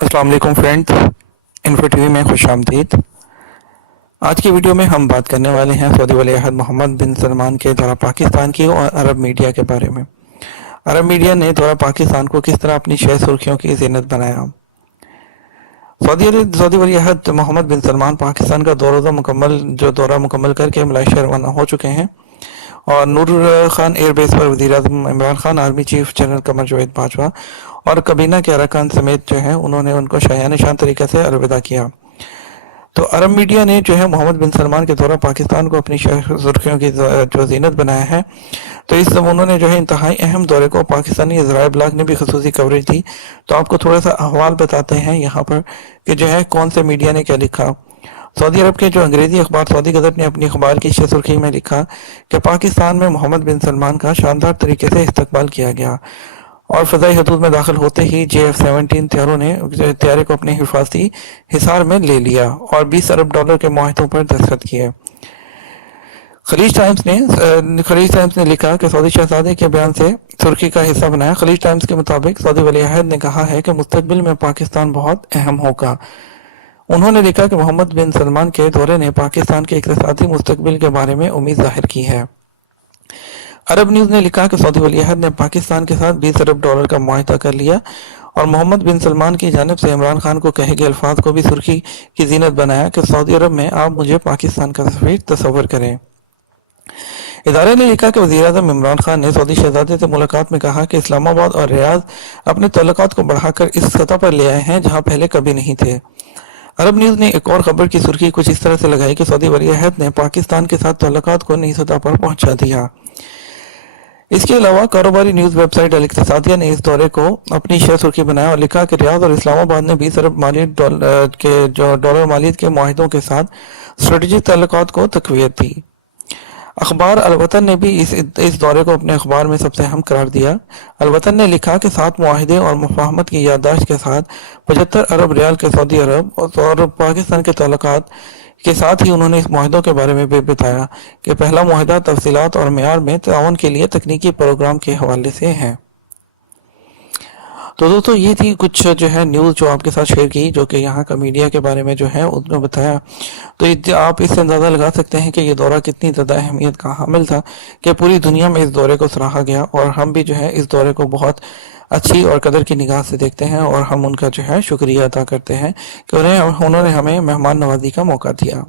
अस्सलाम वालेकुम friends, info TV में खुश आमदीद। आज की वीडियो में हम बात करने वाले हैं सऊदी वली-अहद मोहम्मद बिन सलमान के दौरा पाकिस्तान की और अरब मीडिया के बारे में। अरब मीडिया ने दौरा पाकिस्तान को किस तरह अपनी 6 सुर्खियों की ज़ीनत बनाया। सऊदी वली-अहद मोहम्मद बिन सलमान पाकिस्तान का दौरा मुकम्मल करके मलेशिया रवाना हो चुके हैं और नूर खान एयरबेस पर वज़ीर-ए-आज़म Imran Khan, army chief general Qamar Javed Bajwa और काबीना के अरकान समेत जो है उन्होंने उनको शायान शान तरीके से अलविदा किया। तो अरब मीडिया ने जो है मोहम्मद बिन सलमान के दौरा पाकिस्तान को अपनी सुर्खियों की जो ज़ीनत बनाया है। तो इस उन्होंने जो है इंतहाई अहम दौरे को पाकिस्तानी ज़राए ब्लॉग ने भी खसूसी कवरेज दी। तो आपको थोड़ा सा अहवाल बताते हैं यहाँ पर कि जो है कौन से मीडिया ने क्या लिखा। सऊदी अरब के जो अंग्रेजी अखबार सऊदी गज़ट ने अपनी अखबार की सुर्खी में लिखा कि पाकिस्तान में मोहम्मद बिन सलमान का शानदार तरीके से इस्तकबाल किया गया और फ़ज़ाई हदूद में दाखिल होते ही JF-17 त्यारे को अपने हिफाजती हिसार में ले लिया और $20 अरब के मुआहदों पर दस्तखत किए। खलीज टाइम्स ने लिखा कि सऊदी शहजादे के बयान से सुर्खी का हिस्सा बनाया। खलीज टाइम्स के मुताबिक सऊदी वली-अहद ने कहा है कि मुस्तकबिल में पाकिस्तान बहुत अहम होगा। उन्होंने लिखा कि मोहम्मद बिन सलमान के दौरे ने पाकिस्तान के इक़्तिसादी मुस्तकबिल के बारे में उम्मीद जाहिर की है। अरब न्यूज़ ने लिखा कि सऊदी वली-अहद ने पाकिस्तान के साथ $20 अरब का मुआहदा कर लिया और मोहम्मद बिन सलमान की जानिब से इमरान खान को कहे गए अल्फाज को भी सुर्खी की ज़ीनत बनाया कि सऊदी अरब में आप मुझे पाकिस्तान का सफीर तस्वर करें। इदारे ने लिखा कि वज़ीर-ए-आज़म इमरान खान ने सऊदी शहजादे से मुलाकात में कहा कि इस्लामाबाद और रियाद अपने तल्लुकात को बढ़ाकर इस सतह पर ले आए हैं जहां पहले कभी नहीं थे। अरब न्यूज़ ने एक और खबर की सुर्खी कुछ इस तरह से लगाई कि सऊदी वली-अहद ने पाकिस्तान के साथ तल्लुकात को नई सतह पर पहुंचा दिया। इसके अलावा कारोबारी न्यूज़ वेबसाइट अल-इक्तिसादिया ने इस दौरे को अपनी सुर्खी बनाया और लिखा कि रियाद और इस्लामाबाद ने $20 अरब डॉलर मालियत के मुआहदों के साथ स्ट्रेटेजिक तल्लुकात को तक़वियत दी। अखबार अलवतन ने भी इस दौरे को अपने अखबार में सबसे अहम करार दिया। अलवतन ने लिखा कि 7 मुआहदे और मुफाहमत की याददाश्त के साथ 75 अरब रियाल के सऊदी अरब और पाकिस्तान के तल्लुकात के साथ ही उन्होंने इस मुआहदों के बारे में भी बताया कि पहला मुआहदा तफसीलात और मेयार में ताउन के लिए तकनीकी प्रोग्राम के हवाले से है। तो दोस्तों ये थी कुछ जो है न्यूज़ जो आपके साथ शेयर की, जो कि यहाँ का मीडिया के बारे में जो है उन्होंने बताया। तो आप इससे अंदाज़ा लगा सकते हैं कि ये दौरा कितनी ज़्यादा अहमियत का हामिल था कि पूरी दुनिया में इस दौरे को सराहा गया और हम भी जो है इस दौरे को बहुत अच्छी और कदर की निगाह से देखते हैं और हम उनका जो है शुक्रिया अदा करते हैं कि उन्होंने हमें मेहमान नवाजी का मौका दिया।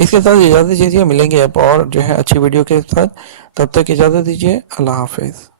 इसके साथ इजाज़त दीजिए, मिलेंगे अब और जो है अच्छी वीडियो के साथ। तब तक इजाज़त दीजिए, अल्लाह हाफिज़।